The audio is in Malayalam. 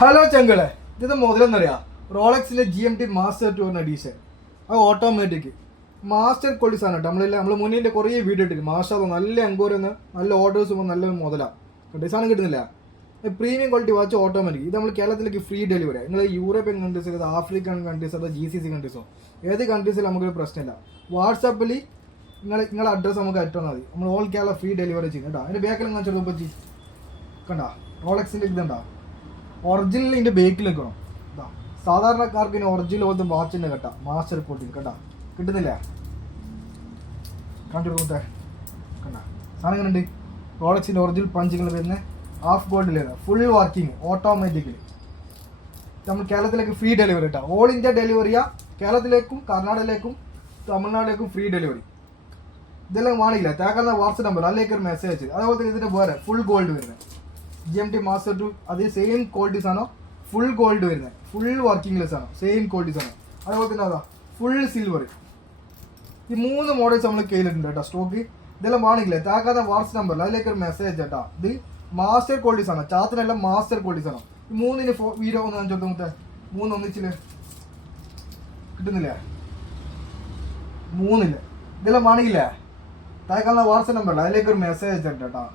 ഹലോ ചങ്കളെ, ഇത് മുതലെന്നറിയാം. റോളക്സിന്റെ GMT മാസ്റ്റർ ടൂറിന് എഡീഷൻ. അത് ഓട്ടോമാറ്റിക് മാസ്റ്റർ ക്വാളിറ്റി സാധനം കേട്ടോ. നമ്മൾ മുന്നിന്റെ കുറേ വീഡിയോ ഇട്ടിട്ട് മാഷാ നല്ല എൻക്വയറി, നല്ല ഓർഡേഴ്സ്, നല്ല മുതലാണ് കേട്ടോ. ഈ സാധനം കിട്ടുന്നില്ല. Premium quality watch automatic. ഇത് നമ്മൾ കേരളത്തിലേക്ക് ഫ്രീ ഡെലിവറി. നിങ്ങൾ യൂറോപ്യൻ കൺട്രീസ്, ആഫ്രിക്കൻ കൺട്രീസ്, അതോ GCC കൺട്രീസോ ഏത് കൺട്രീസിൽ നമുക്കൊരു പ്രശ്നമില്ല. വാട്സാപ്പിൽ നിങ്ങളുടെ അഡ്രസ്സ് നമുക്ക് അയച്ചാൽ മതി. നമ്മൾ ഓൾ കേരള ഫ്രീ ഡെലിവറി ചെയ്യും കേട്ടോ. അതിന്റെ ബാക്കിൽ കാണിച്ചു പറ്റി കണ്ട റോളക്സിന്റെ ഇതുണ്ടാ ഒറിജിനൽ ഇതിന്റെ ബേക്കിൽ നിൽക്കണം. സാധാരണക്കാർക്ക് ഇനി ഒറിജിനൽ പോലത്തെ വാച്ചിന്റെ കേട്ടാ മാസ്റ്റർ റിപ്പോർട്ടിൽ കേട്ടാ കിട്ടുന്നില്ല. കണ്ടു കണ്ട സാധനം എങ്ങനെയുണ്ട്? റോളക്സിന്റെ ഒറിജിനൽ പഞ്ചുകൾ വരുന്ന ഹാഫ് ഗോൾഡിലാണ്, ഫുൾ വർക്കിംഗ് ഓട്ടോമാറ്റിക്കലി. നമ്മൾ കേരളത്തിലേക്ക് ഫ്രീ ഡെലിവറി കേട്ടോ. ഓൾ ഇന്ത്യ ഡെലിവറിയാ. കേരളത്തിലേക്കും കർണാടകയിലേക്കും തമിഴ്നാട്ടിലേക്കും ഫ്രീ ഡെലിവറി. ഇതെല്ലാം വാണിയില്ല തേക്കുന്ന വാട്സ്ആപ്പ് നമ്പർ അതിലേക്ക് ഒരു മെസ്സേജ് അയച്ചത്. അതുപോലെ തന്നെ ഇതിന്റെ വേറെ ഫുൾ ഗോൾഡ് വരുന്നത് GMT മാസ്റ്റർ 2 അതേ സെയിം ക്വാളിറ്റീസ് ആണോ. ഫുൾ ഗോൾഡ് വരുന്നത്, ഫുൾ വർക്കിംഗ് ലെസ് ആണോ, സെയിം ക്വാളിറ്റീസ് ആണോ. അതുപോലെ തന്നെ അതാ ഫുൾ സിൽവർ. ഈ 3 മോഡൽസ് നമ്മൾ കയ്യിലിട്ടുണ്ട് കേട്ടോ സ്റ്റോക്ക്. ഇതെല്ലാം വാണിയില്ല തേക്കാത്ത വാട്സ്ആപ്പ് നമ്പർ അതിലേക്ക് ഒരു മെസ്സേജ് കേട്ടോ. ഇത് മാസ്റ്റർ ക്വാളിറ്റീസ് ആണോ, ചാത്തിനെല്ലാം മാസ്റ്റർ ക്വാളിറ്റീസ് ആണോ. ഈ 3 വീഡിയോ ഒന്ന് കാണിച്ചോട്ടെ. 3 ഒന്നിച്ചില് കിട്ടുന്നില്ലേ? 3 ഇതെല്ലാം വാണിയില്ലേ തേക്കാത്ത വാട്സ്ആപ്പ് നമ്പർ അതിലേക്ക് ഒരു മെസ്സേജ് കേട്ടോ.